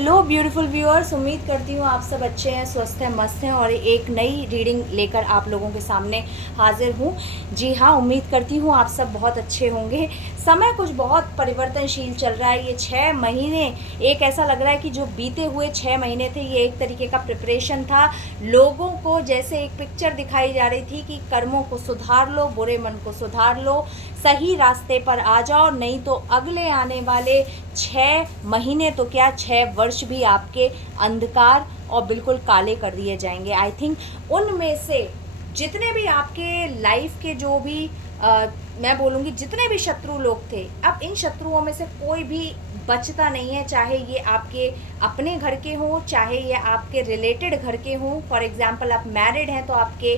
Hello beautiful viewers, उम्मीद करती हूँ आप सब अच्छे हैं, स्वस्थ हैं, मस्त हैं और एक नई रीडिंग लेकर आप लोगों के सामने हाजिर हूँ। जी हाँ, उम्मीद करती हूँ आप सब बहुत अच्छे होंगे। समय कुछ बहुत परिवर्तनशील चल रहा है। ये 6 महीने एक ऐसा लग रहा है कि जो बीते हुए 6 महीने थे ये एक तरीके का प्रिपरेशन था। लोगों को जैसे एक पिक्चर दिखाई जा रही थी कि कर्मों को सुधार लो, बुरे मन को सुधार लो, सही रास्ते पर आ जाओ, नहीं तो अगले आने वाले 6 महीने तो क्या 6 वर्ष भी आपके अंधकार और बिल्कुल काले कर दिए जाएंगे। आई थिंक उनमें से जितने भी आपके लाइफ के जो भी मैं बोलूँगी जितने भी शत्रु लोग थे, अब इन शत्रुओं में से कोई भी बचता नहीं है। चाहे ये आपके अपने घर के हों, चाहे ये आपके रिलेटेड घर के हों। फॉर एग्जांपल आप मैरिड हैं तो आपके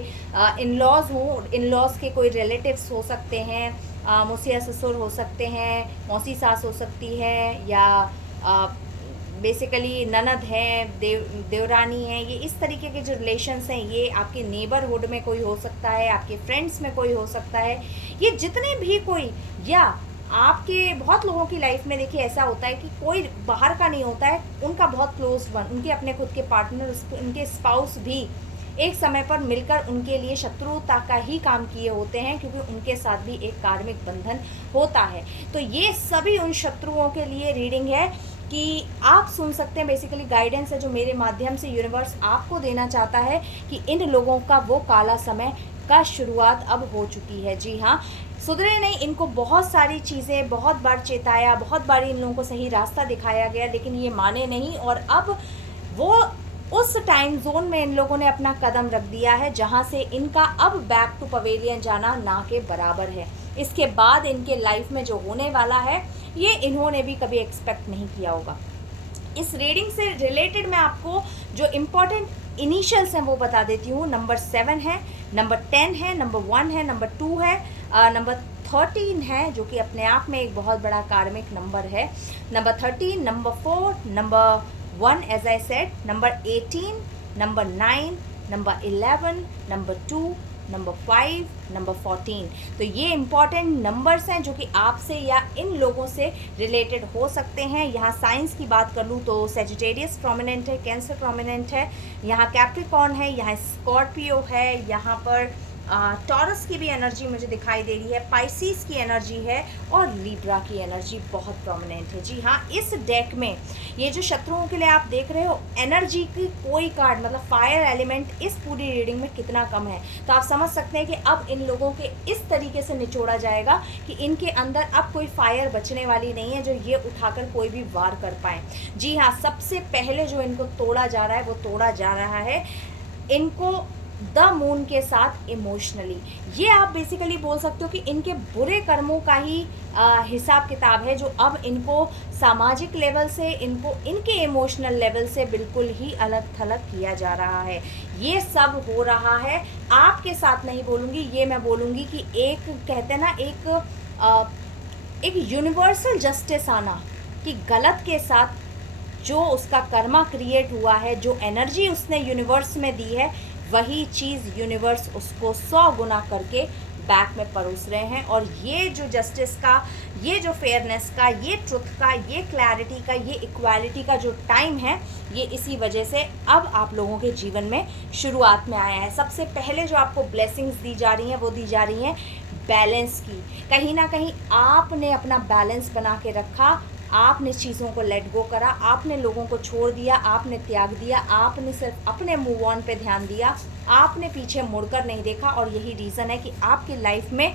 इन लॉज हों, इन लॉज के कोई रिलेटिव्स हो सकते हैं, मौसिया ससुर हो सकते हैं, मौसी सास हो सकती है, या बेसिकली ननद हैं, देवरानी हैं। ये इस तरीके के जो रिलेशंस हैं ये आपके नेबरहुड में कोई हो सकता है, आपके फ्रेंड्स में कोई हो सकता है। ये जितने भी कोई, या आपके बहुत लोगों की लाइफ में देखिए ऐसा होता है कि कोई बाहर का नहीं होता है, उनका बहुत क्लोज वन, उनके अपने खुद के पार्टनर, उनके स्पाउस भी एक समय पर मिलकर उनके लिए शत्रुता का ही काम किए होते हैं, क्योंकि उनके साथ भी एक कार्मिक बंधन होता है। तो ये सभी उन शत्रुओं के लिए रीडिंग है कि आप सुन सकते हैं। बेसिकली गाइडेंस है जो मेरे माध्यम से यूनिवर्स आपको देना चाहता है कि इन लोगों का वो काला समय का शुरुआत अब हो चुकी है। जी हाँ, सुधरे नहीं, इनको बहुत सारी चीज़ें बहुत बार चेताया, बहुत बार इन लोगों को सही रास्ता दिखाया गया, लेकिन ये माने नहीं। और अब वो उस टाइम जोन में इन लोगों ने अपना कदम रख दिया है जहां से इनका अब बैक टू पवेलियन जाना ना के बराबर है। इसके बाद इनके लाइफ में जो होने वाला है ये इन्होंने भी कभी एक्सपेक्ट नहीं किया होगा। इस रीडिंग से रिलेटेड मैं आपको जो इम्पोर्टेंट इनिशियल्स हैं वो बता देती हूँ। नंबर 7 है, नंबर 10 है, नंबर 1 है, नंबर 2 है, नंबर 13 है जो कि अपने आप में एक बहुत बड़ा कार्मिक नंबर है। Number 13, number 4, number 1 as I said, number 18, number 9, number 11, number 2, number 5, number 14। तो ये इंपॉर्टेंट नंबर्स हैं जो कि आपसे या इन लोगों से रिलेटेड हो सकते हैं। यहाँ साइंस की बात कर लूँ तो सेजिटेरियस प्रोमिनेंट है, कैंसर प्रोमिनेंट है, यहाँ कैप्रिकॉर्न है, यहाँ स्कॉर्पियो है, यहाँ पर टॉरस की भी एनर्जी मुझे दिखाई दे रही है, पाइसिस की एनर्जी है और लिब्रा की एनर्जी बहुत प्रोमिनेंट है। जी हाँ, इस डेक में ये जो शत्रुओं के लिए आप देख रहे हो एनर्जी की कोई कार्ड, मतलब फायर एलिमेंट इस पूरी रीडिंग में कितना कम है, तो आप समझ सकते हैं कि अब इन लोगों के इस तरीके से निचोड़ा जाएगा कि इनके अंदर अब कोई फायर बचने वाली नहीं है जो ये उठाकर कोई भी वार कर पाए। जी हाँ, सबसे पहले जो इनको तोड़ा जा रहा है वो तोड़ा जा रहा है इनको द मून के साथ इमोशनली। ये आप बेसिकली बोल सकते हो कि इनके बुरे कर्मों का ही हिसाब किताब है जो अब इनको सामाजिक लेवल से, इनको इनके इमोशनल लेवल से बिल्कुल ही अलग थलग किया जा रहा है। ये सब हो रहा है आपके साथ नहीं बोलूँगी, ये मैं बोलूँगी कि एक कहते हैं ना एक यूनिवर्सल जस्टिस आना कि गलत के साथ जो उसका कर्मा क्रिएट हुआ है, जो एनर्जी उसने यूनिवर्स में दी है, वही चीज़ यूनिवर्स उसको 100 गुना करके बैक में परोस रहे हैं। और ये जो जस्टिस का, ये जो फेयरनेस का, ये ट्रुथ का, ये क्लैरिटी का, ये इक्वालिटी का जो टाइम है, ये इसी वजह से अब आप लोगों के जीवन में शुरुआत में आया है। सबसे पहले जो आपको ब्लेसिंग्स दी जा रही हैं वो दी जा रही हैं बैलेंस की। कहीं ना कहीं आपने अपना बैलेंस बना के रखा, आपने चीज़ों को लेट गो करा, आपने लोगों को छोड़ दिया, आपने त्याग दिया, आपने सिर्फ अपने मूव ऑन पे ध्यान दिया, आपने पीछे मुड़कर नहीं देखा। और यही रीज़न है कि आपकी लाइफ में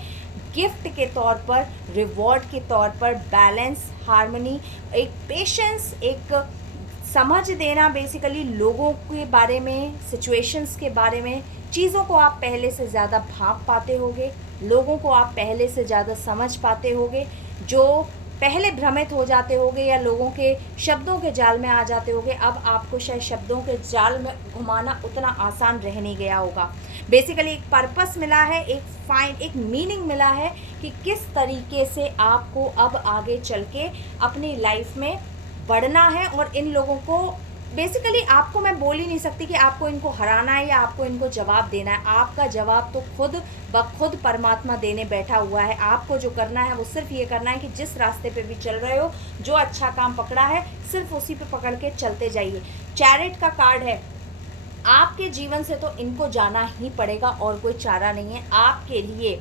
गिफ्ट के तौर पर, रिवॉर्ड के तौर पर बैलेंस, हार्मनी, एक पेशेंस, एक समझ देना, बेसिकली लोगों के बारे में, सिचुएशंस के बारे में, चीज़ों को आप पहले से ज़्यादा भांप पाते होगे, लोगों को आप पहले से ज़्यादा समझ पाते होगे, जो पहले भ्रमित हो जाते होगे या लोगों के शब्दों के जाल में आ जाते होगे, अब आपको शायद शब्दों के जाल में घुमाना उतना आसान रह नहीं गया होगा। बेसिकली एक पर्पस मिला है, एक मीनिंग मिला है कि किस तरीके से आपको अब आगे चल के अपनी लाइफ में बढ़ना है और इन लोगों को बेसिकली आपको मैं बोल ही नहीं सकती कि आपको इनको हराना है या आपको इनको जवाब देना है। आपका जवाब तो खुद ब खुद परमात्मा देने बैठा हुआ है। आपको जो करना है वो सिर्फ ये करना है कि जिस रास्ते पे भी चल रहे हो, जो अच्छा काम पकड़ा है सिर्फ उसी पे पकड़ के चलते जाइए। चैरिट का कार्ड है, आपके जीवन से तो इनको जाना ही पड़ेगा और कोई चारा नहीं है आपके लिए।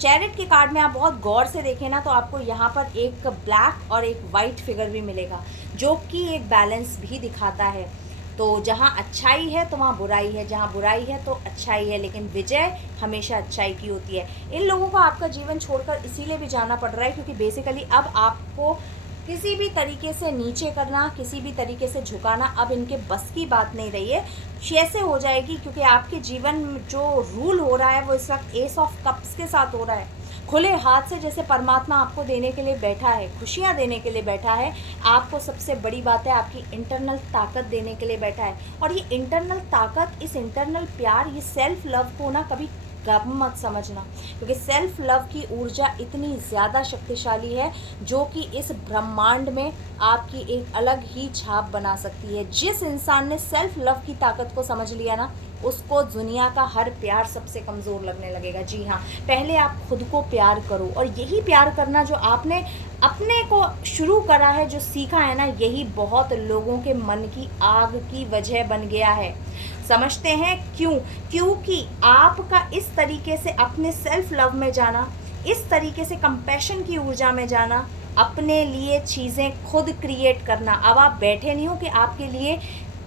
चैरिट के कार्ड में आप बहुत गौर से देखें ना, तो आपको यहाँ पर एक ब्लैक और एक वाइट फिगर भी मिलेगा, जो कि एक बैलेंस भी दिखाता है। तो जहाँ अच्छाई है तो वहाँ बुराई है, जहाँ बुराई है तो अच्छाई है, लेकिन विजय हमेशा अच्छाई की होती है। इन लोगों को आपका जीवन छोड़कर इसीलिए भी जाना पड़ रहा है क्योंकि बेसिकली अब आपको किसी भी तरीके से नीचे करना, किसी भी तरीके से झुकाना अब इनके बस की बात नहीं रही है। कैसे हो जाएगी, क्योंकि आपके जीवन में जो रूल हो रहा है वो इस वक्त एस ऑफ कप्स के साथ हो रहा है। खुले हाथ से जैसे परमात्मा आपको देने के लिए बैठा है, खुशियाँ देने के लिए बैठा है, आपको सबसे बड़ी बात है आपकी इंटरनल ताकत देने के लिए बैठा है। और ये इंटरनल ताकत, इस इंटरनल प्यार, ये सेल्फ लव को ना कभी कम मत समझना, क्योंकि सेल्फ लव की ऊर्जा इतनी ज़्यादा शक्तिशाली है जो कि इस ब्रह्मांड में आपकी एक अलग ही छाप बना सकती है। जिस इंसान ने सेल्फ लव की ताकत को समझ लिया ना, उसको दुनिया का हर प्यार सबसे कमज़ोर लगने लगेगा। जी हाँ, पहले आप खुद को प्यार करो, और यही प्यार करना जो आपने अपने को शुरू करा है, जो सीखा है ना, यही बहुत लोगों के मन की आग की वजह बन गया है। समझते हैं क्यों? क्योंकि आपका इस तरीके से अपने सेल्फ लव में जाना, इस तरीके से कंपैशन की ऊर्जा में जाना, अपने लिए चीज़ें खुद क्रिएट करना। अब आप बैठे नहीं हो कि आपके लिए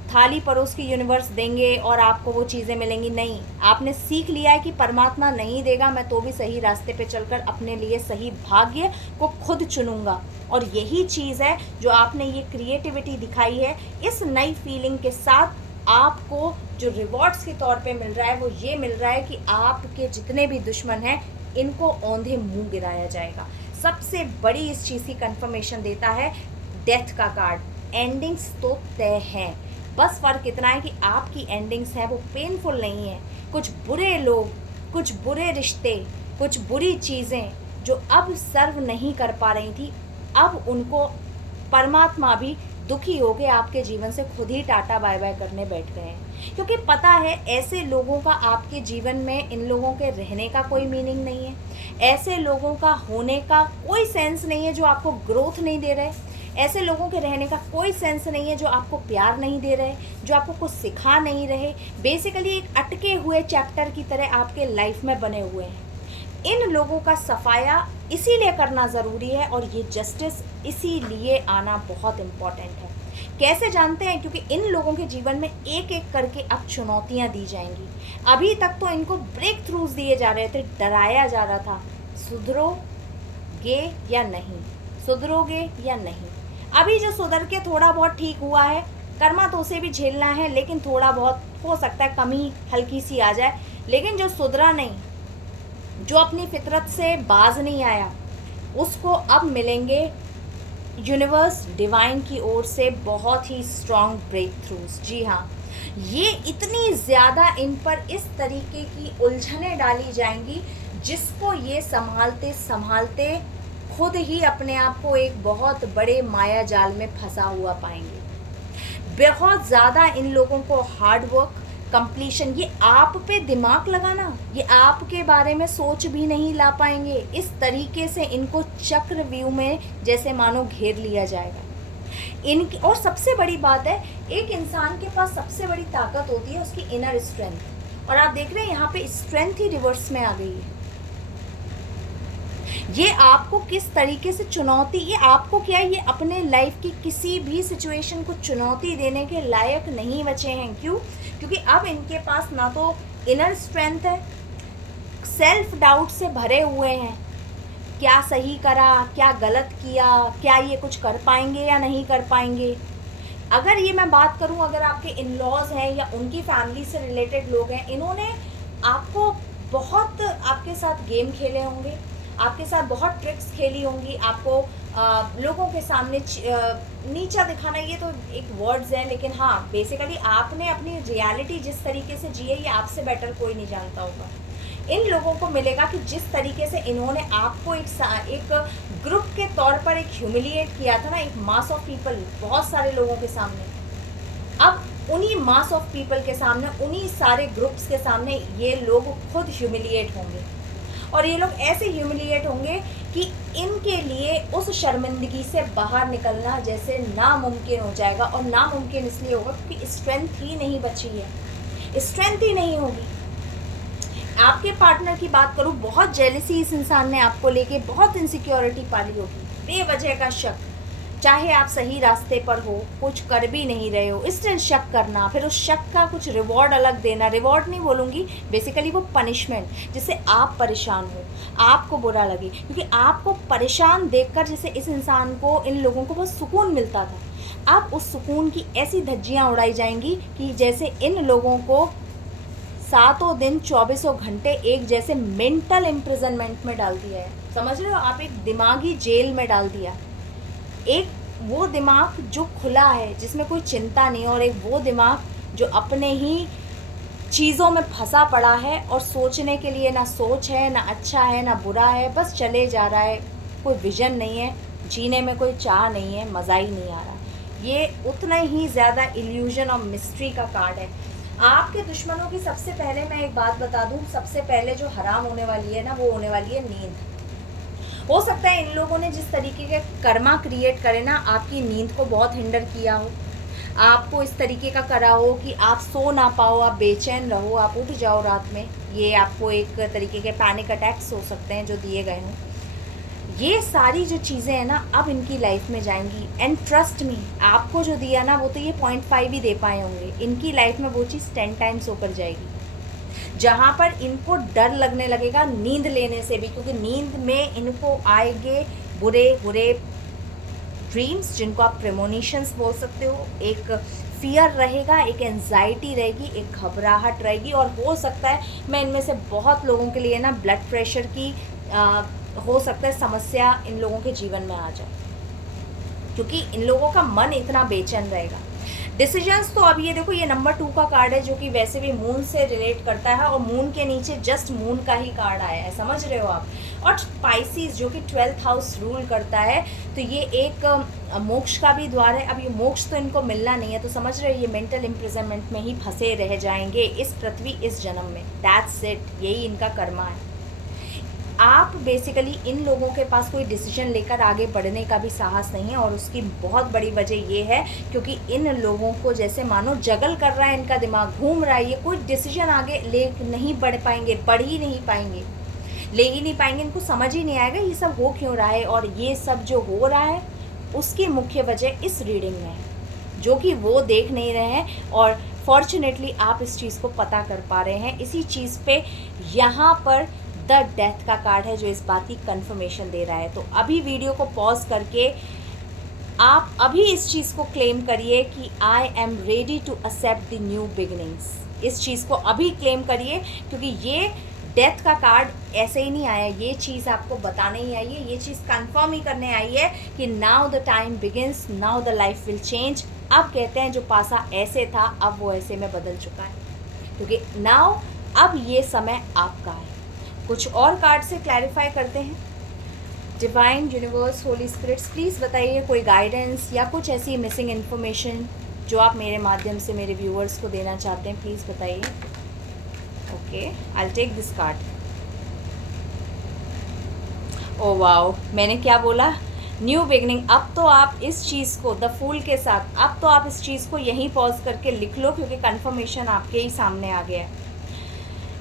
थाली परोस के यूनिवर्स देंगे और आपको वो चीज़ें मिलेंगी, नहीं। आपने सीख लिया है कि परमात्मा नहीं देगा, मैं तो भी सही रास्ते पे चलकर अपने लिए सही भाग्य को खुद चुनूंगा। और यही चीज़ है जो आपने ये क्रिएटिविटी दिखाई है। इस नई फीलिंग के साथ आपको जो रिवॉर्ड्स के तौर पे मिल रहा है वो ये मिल रहा है कि आपके जितने भी दुश्मन हैं इनको औंधे मुंह गिराया जाएगा। सबसे बड़ी इस चीज़ की कंफर्मेशन देता है डेथ का कार्ड। एंडिंग्स तो तय हैं, बस फ़र्क इतना है कि आपकी एंडिंग्स हैं वो पेनफुल नहीं है। कुछ बुरे लोग, कुछ बुरे रिश्ते, कुछ बुरी चीज़ें जो अब सर्व नहीं कर पा रही थी, अब उनको परमात्मा भी दुखी हो के आपके जीवन से खुद ही टाटा बाय बाय करने बैठ गए हैं। क्योंकि पता है ऐसे लोगों का आपके जीवन में, इन लोगों के रहने का कोई मीनिंग नहीं है, ऐसे लोगों का होने का कोई सेंस नहीं है जो आपको ग्रोथ नहीं दे रहे, ऐसे लोगों के रहने का कोई सेंस नहीं है जो आपको प्यार नहीं दे रहे, जो आपको कुछ सिखा नहीं रहे। बेसिकली एक अटके हुए चैप्टर की तरह आपके लाइफ में बने हुए हैं। इन लोगों का सफाया इसीलिए करना ज़रूरी है और ये जस्टिस इसीलिए आना बहुत इम्पॉर्टेंट है। कैसे जानते हैं? क्योंकि इन लोगों के जीवन में एक एक करके अब चुनौतियां दी जाएंगी। अभी तक तो इनको ब्रेक थ्रूज दिए जा रहे थे, डराया जा रहा था, सुधरोगे या नहीं, सुधरोगे या नहीं। अभी जो सुधर के थोड़ा बहुत ठीक हुआ है, कर्मा तो उसे भी झेलना है, लेकिन थोड़ा बहुत हो सकता है कमी हल्की सी आ जाए। लेकिन जो सुधरा नहीं, जो अपनी फितरत से बाज नहीं आया, उसको अब मिलेंगे यूनिवर्स डिवाइन की ओर से बहुत ही स्ट्रॉन्ग ब्रेक थ्रूज। जी हाँ, ये इतनी ज़्यादा इन पर इस तरीके की उलझनें डाली जाएंगी जिसको ये संभालते संभालते खुद ही अपने आप को एक बहुत बड़े माया जाल में फंसा हुआ पाएंगे। बहुत ज़्यादा इन लोगों को हार्ड वर्क, कंप्लीशन, ये आप पे दिमाग लगाना, ये आपके बारे में सोच भी नहीं ला पाएंगे। इस तरीके से इनको चक्रव्यूह में जैसे मानो घेर लिया जाएगा। इनकी और सबसे बड़ी बात है, एक इंसान के पास सबसे बड़ी ताकत होती है उसकी इनर स्ट्रेंथ, और आप देख रहे हैं यहाँ पे स्ट्रेंथ ही रिवर्स में आ गई है। ये आपको किस तरीके से चुनौती, ये आपको क्या है, ये अपने लाइफ की किसी भी सिचुएशन को चुनौती देने के लायक नहीं बचे हैं। क्यों? क्योंकि अब इनके पास ना तो इनर स्ट्रेंथ है, सेल्फ डाउट से भरे हुए हैं, क्या सही करा, क्या गलत किया, क्या ये कुछ कर पाएंगे या नहीं कर पाएंगे। अगर ये मैं बात करूं, अगर आपके इन लॉज हैं या उनकी फैमिली से रिलेटेड लोग हैं, इन्होंने आपको बहुत आपके साथ गेम खेले होंगे, आपके साथ बहुत ट्रिक्स खेली होंगी, आपको लोगों के सामने नीचा दिखाना, ये तो एक वर्ड्स हैं, लेकिन हाँ बेसिकली आपने अपनी रियलिटी जिस तरीके से जी है ये आपसे बेटर कोई नहीं जानता होगा। इन लोगों को मिलेगा कि जिस तरीके से इन्होंने आपको एक ग्रुप के तौर पर एक ह्यूमिलिएट किया था ना, एक मास ऑफ पीपल, बहुत सारे लोगों के सामने, अब उन्हीं मास ऑफ पीपल के सामने, उन्हीं सारे ग्रुप्स के सामने ये लोग खुद ह्यूमिलिएट होंगे, और ये लोग ऐसे ह्यूमिलिएट होंगे कि इनके लिए उस शर्मिंदगी से बाहर निकलना जैसे नामुमकिन हो जाएगा। और नामुमकिन इसलिए होगा क्योंकि स्ट्रेंथ ही नहीं बची है, स्ट्रेंथ ही नहीं होगी। आपके पार्टनर की बात करूँ, बहुत जेलसी इस इंसान ने आपको लेके, बहुत इनसिक्योरिटी पाली होगी, बेवजह का शक, चाहे आप सही रास्ते पर हो, कुछ कर भी नहीं रहे हो, इसलिए शक करना, फिर उस शक का कुछ रिवॉर्ड अलग देना, रिवॉर्ड नहीं बोलूँगी, बेसिकली वो पनिशमेंट, जिससे आप परेशान हो, आपको बुरा लगे, क्योंकि आपको परेशान देखकर जैसे इस इंसान को, इन लोगों को बहुत सुकून मिलता था, अब उस सुकून की ऐसी धज्जियाँ उड़ाई जाएंगी कि जैसे इन लोगों को सातों दिन 24 घंटे एक जैसे मेंटल इम्प्रिजनमेंट में डाल दिया है। समझ रहे हो आप, एक दिमागी जेल में डाल दिया। एक वो दिमाग जो खुला है, जिसमें कोई चिंता नहीं, और एक वो दिमाग जो अपने ही चीज़ों में फंसा पड़ा है और सोचने के लिए ना सोच है, ना अच्छा है, ना बुरा है, बस चले जा रहा है, कोई विजन नहीं है, जीने में कोई चाह नहीं है, मज़ा ही नहीं आ रहा। ये उतना ही ज़्यादा इल्यूजन और मिस्ट्री का कार्ड है। आपके दुश्मनों की सबसे पहले मैं एक बात बता दूं, सबसे पहले जो हराम होने वाली है ना, वो होने वाली है नींद। हो सकता है इन लोगों ने जिस तरीके के कर्मा क्रिएट करे ना, आपकी नींद को बहुत हिंडर किया हो, आपको इस तरीके का करा हो कि आप सो ना पाओ, आप बेचैन रहो, आप उठ जाओ रात में। ये आपको एक तरीके के पैनिक अटैक्स हो सकते हैं जो दिए गए हों। ये सारी जो चीज़ें हैं ना, अब इनकी लाइफ में जाएंगी। एंड ट्रस्ट मी, आपको जो दिया ना, वो तो ये 0.5 ही दे पाए होंगे, इनकी लाइफ में वो चीज़ 10 टाइम्स होकर जाएगी। जहाँ पर इनको डर लगने लगेगा नींद लेने से भी, क्योंकि नींद में इनको आएंगे बुरे बुरे ड्रीम्स, जिनको आप प्रेमोनिशंस बोल सकते हो। एक फियर रहेगा, एक एंजाइटी रहेगी, एक घबराहट रहेगी, और हो सकता है मैं इनमें से बहुत लोगों के लिए ना ब्लड प्रेशर की हो सकता है समस्या इन लोगों के जीवन में आ जाए, क्योंकि इन लोगों का मन इतना बेचैन रहेगा। डिसीजंस तो अब ये देखो, ये नंबर 2 का कार्ड है, जो कि वैसे भी मून से रिलेट करता है, और मून के नीचे जस्ट मून का ही कार्ड आया है, समझ रहे हो आप। और स्पाइसीज जो कि 12th हाउस रूल करता है, तो ये एक मोक्ष का भी द्वार है। अब ये मोक्ष तो इनको मिलना नहीं है, तो समझ रहे हो ये मेंटल इम्प्रिजनमेंट में ही फंसे रह जाएंगे इस पृथ्वी, इस जन्म में। दैट्स इट, यही इनका कर्मा है। आप बेसिकली इन लोगों के पास कोई डिसीजन लेकर आगे बढ़ने का भी साहस नहीं है, और उसकी बहुत बड़ी वजह ये है क्योंकि इन लोगों को जैसे मानो जगल कर रहा है, इनका दिमाग घूम रहा है, ये कोई डिसीजन आगे ले नहीं बढ़ पाएंगे, बढ़ ही नहीं पाएंगे, ले ही नहीं पाएंगे, इनको समझ ही नहीं आएगा ये सब हो क्यों रहा है। और ये सब जो हो रहा है उसकी मुख्य वजह इस रीडिंग में है, जो कि वो देख नहीं रहे हैं, और फॉर्चुनेटली आप इस चीज़ को पता कर पा रहे हैं। इसी चीज़ पे यहाँ पर द डेथ का कार्ड है जो इस बात की कंफर्मेशन दे रहा है। तो अभी वीडियो को पॉज करके आप अभी इस चीज़ को क्लेम करिए कि I am ready to accept the new beginnings. इस चीज़ को अभी क्लेम करिए, क्योंकि ये डेथ का कार्ड ऐसे ही नहीं आया, ये चीज़ आपको बताने ही आई है, ये चीज़ कंफर्म ही करने आई है कि now the time begins, now the life will change. अब कहते हैं जो पासा ऐसे था अब वो ऐसे में बदल चुका है, क्योंकि नाउ अब ये समय आपका है। कुछ और कार्ड से क्लैरिफाई करते हैं। Divine, universe, holy spirits, please बताइए कोई गाइडेंस या कुछ ऐसी मिसिंग इन्फॉर्मेशन जो आप मेरे माध्यम से मेरे व्यूअर्स को देना चाहते हैं, प्लीज़ बताइए। Okay, I will take this card. Oh wow, मैंने क्या बोला, न्यू बिगनिंग। अब तो आप इस चीज़ को द फूल के साथ, अब तो आप इस चीज़ को यहीं पॉज करके लिख लो, क्योंकि कन्फर्मेशन आपके ही सामने आ गया है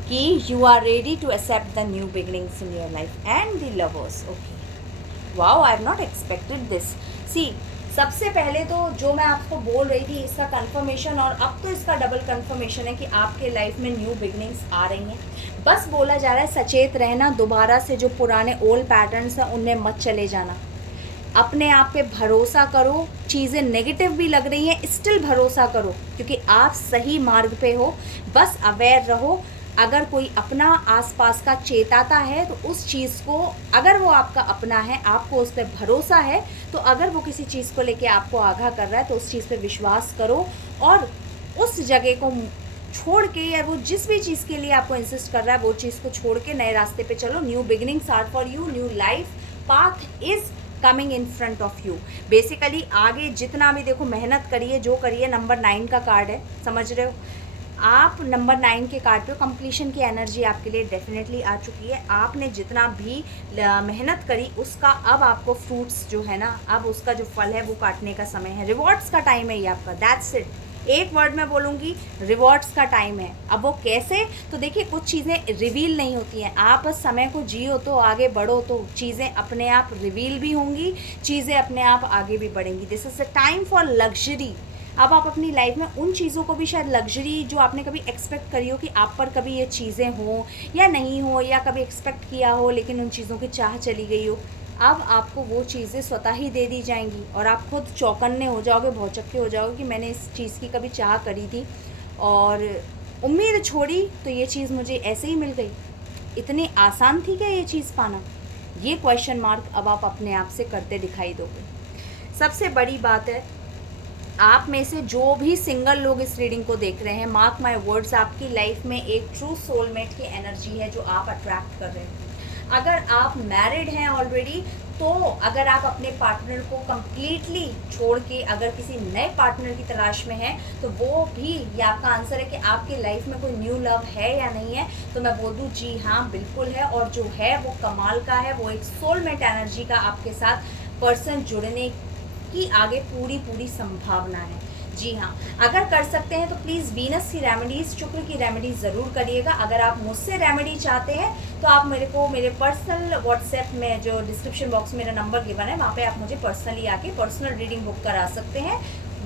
कि you are ready to accept the new beginnings in your life and the lovers. Okay, wow, I have not expected this. See, सबसे पहले तो जो मैं आपको बोल रही थी इसका कंफर्मेशन, और अब तो इसका डबल कंफर्मेशन है कि आपके लाइफ में न्यू बिगनिंग्स आ रही हैं। बस बोला जा रहा है सचेत रहना, दोबारा से जो पुराने ओल्ड पैटर्न्स हैं उनमें मत चले जाना, अपने आप पे भरोसा करो। चीज़ें नेगेटिव भी लग रही हैं, स्टिल भरोसा करो, क्योंकि आप सही मार्ग पे हो। बस अवेयर रहो, अगर कोई अपना आसपास का चेताता है तो उस चीज़ को, अगर वो आपका अपना है, आपको उस पर भरोसा है, तो अगर वो किसी चीज़ को लेके आपको आगाह कर रहा है तो उस चीज़ पे विश्वास करो, और उस जगह को छोड़ के, या वो जिस भी चीज़ के लिए आपको इंसिस्ट कर रहा है वो चीज़ को छोड़ के नए रास्ते पे चलो। New beginnings are for you, new life path is coming in front of you. Basically आगे जितना भी देखो मेहनत करिए, जो करिए, नंबर 9 का कार्ड है, समझ रहे हो आप, नंबर 9 के कार्ड पे कंप्लीशन की एनर्जी आपके लिए डेफिनेटली आ चुकी है। आपने जितना भी मेहनत करी उसका अब आपको फ्रूट्स जो है ना, अब उसका जो फल है वो काटने का समय है, रिवॉर्ड्स का टाइम है ये आपका, दैट्स इट। एक वर्ड में बोलूँगी, रिवॉर्ड्स का टाइम है। अब वो कैसे, तो देखिए कुछ चीज़ें रिवील नहीं होती हैं, आप बस समय को जियो तो आगे बढ़ो तो चीज़ें अपने आप रिवील भी होंगी, चीज़ें अपने आप आगे भी बढ़ेंगी। This is a time for luxury. अब आप अपनी लाइफ में उन चीज़ों को भी, शायद लग्जरी जो आपने कभी एक्सपेक्ट करी हो कि आप पर कभी ये चीज़ें हों या नहीं हो, या कभी एक्सपेक्ट किया हो लेकिन उन चीज़ों की चाह चली गई हो, अब आपको वो चीज़ें स्वतः ही दे दी जाएंगी और आप खुद चौकन्ने हो जाओगे, भौचक्के हो जाओगे कि मैंने इस चीज़ की कभी चाह करी थी और उम्मीद छोड़ी तो ये चीज़ मुझे ऐसे ही मिल गई। इतनी आसान थी क्या ये चीज़ पाना? ये क्वेश्चन मार्क अब आप अपने आप से करते दिखाई दोगे। सबसे बड़ी बात है, आप में से जो भी सिंगल लोग इस रीडिंग को देख रहे हैं, मार्क माय वर्ड्स, आपकी लाइफ में एक ट्रू सोलमेट की एनर्जी है जो आप अट्रैक्ट कर रहे हैं। अगर आप मैरिड हैं ऑलरेडी, तो अगर आप अपने पार्टनर को कम्प्लीटली छोड़ के अगर किसी नए पार्टनर की तलाश में हैं, तो वो भी, ये आपका आंसर है कि आपकी लाइफ में कोई न्यू लव है या नहीं है, तो मैं बोल दूँ जी हाँ बिल्कुल है, और जो है वो कमाल का है, वो एक सोलमेट एनर्जी का आपके साथ पर्सन जुड़ने की आगे पूरी संभावना है। जी हाँ, अगर कर सकते हैं तो प्लीज़ वीनस की रेमेडीज़, शुक्र की रेमेडीज़ ज़रूर करिएगा। अगर आप मुझसे रेमेडी चाहते हैं तो आप मेरे को मेरे पर्सनल व्हाट्सएप में, जो डिस्क्रिप्शन बॉक्स में मेरा नंबर गिवन है, वहाँ पे आप मुझे पर्सनली आके पर्सनल रीडिंग बुक करा सकते हैं,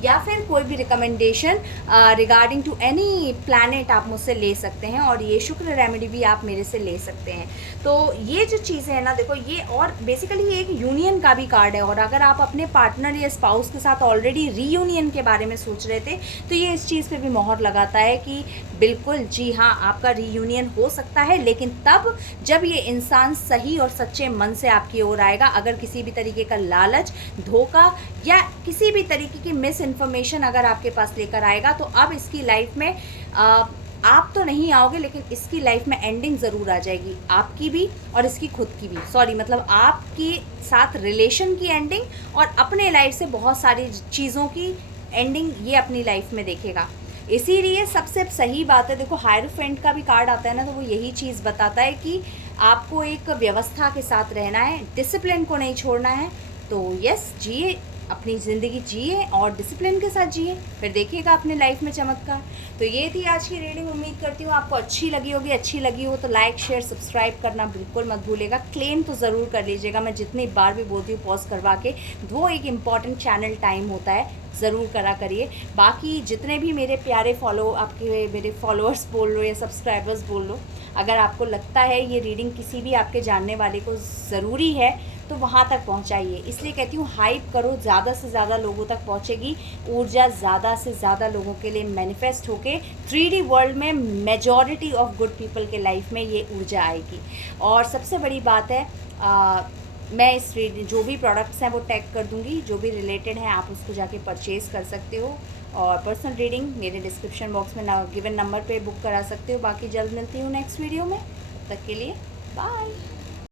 या फिर कोई भी recommendation regarding to any planet आप मुझसे ले सकते हैं, और ये शुक्र रेमेडी भी आप मेरे से ले सकते हैं। तो ये जो चीज़ें हैं ना, देखो ये, और बेसिकली ये एक यूनियन का भी कार्ड है, और अगर आप अपने पार्टनर या स्पाउस के साथ ऑलरेडी रीयूनियन के बारे में सोच रहे थे तो ये इस चीज़ पे भी मोहर लगाता है कि बिल्कुल जी हाँ, आपका रीयूनियन हो सकता है, लेकिन तब जब ये इंसान सही और सच्चे मन से आपकी ओर आएगा। अगर किसी भी तरीके का लालच, धोखा या किसी भी तरीके की मिस इन्फॉर्मेशन अगर आपके पास लेकर आएगा, तो अब इसकी लाइफ में आप तो नहीं आओगे, लेकिन इसकी लाइफ में एंडिंग ज़रूर आ जाएगी, आपकी भी और इसकी खुद की भी, सॉरी मतलब आपके साथ रिलेशन की एंडिंग और अपने लाइफ से बहुत सारी चीज़ों की एंडिंग ये अपनी लाइफ में देखेगा। इसीलिए सबसे सही बात है, देखो हायरोफेंट का भी कार्ड आता है ना, तो वो यही चीज़ बताता है कि आपको एक व्यवस्था के साथ रहना है, डिसिप्लिन को नहीं छोड़ना है। तो यस, जिए अपनी ज़िंदगी, जिए और डिसिप्लिन के साथ जिए, फिर देखिएगा अपने लाइफ में चमत्कार। तो ये थी आज की रीडिंग, उम्मीद करती हूँ आपको अच्छी लगी होगी। अच्छी लगी हो तो लाइक शेयर सब्सक्राइब करना बिल्कुल मत भूलिएगा। क्लेम तो ज़रूर कर लीजिएगा, मैं जितनी बार भी बोलती हूँ पॉज करवा के, वो एक इम्पॉर्टेंट चैनल टाइम होता है, ज़रूर करा करिए। बाकी जितने भी मेरे प्यारे आपके मेरे फॉलोअर्स बोल लो या सब्सक्राइबर्स बोल लो, अगर आपको लगता है ये रीडिंग किसी भी आपके जानने वाले को ज़रूरी है तो वहाँ तक पहुँचाइए। इसलिए कहती हूँ हाइप करो, ज़्यादा से ज़्यादा लोगों तक पहुँचेगी ऊर्जा, ज़्यादा से ज़्यादा लोगों के लिए मैनिफेस्ट होके 3D वर्ल्ड में मेजॉरिटी ऑफ गुड पीपल के लाइफ में ये ऊर्जा आएगी। और सबसे बड़ी बात है, मैं इस जो भी प्रोडक्ट्स हैं वो टैग कर दूँगी, जो भी रिलेटेड हैं आप उसको जाके परचेज़ कर सकते हो, और पर्सनल रीडिंग मेरे डिस्क्रिप्शन बॉक्स में गिवन नंबर पे बुक करा सकते हो। बाकी जल्द मिलती हूँ नेक्स्ट वीडियो में, तब तक के लिए बाय।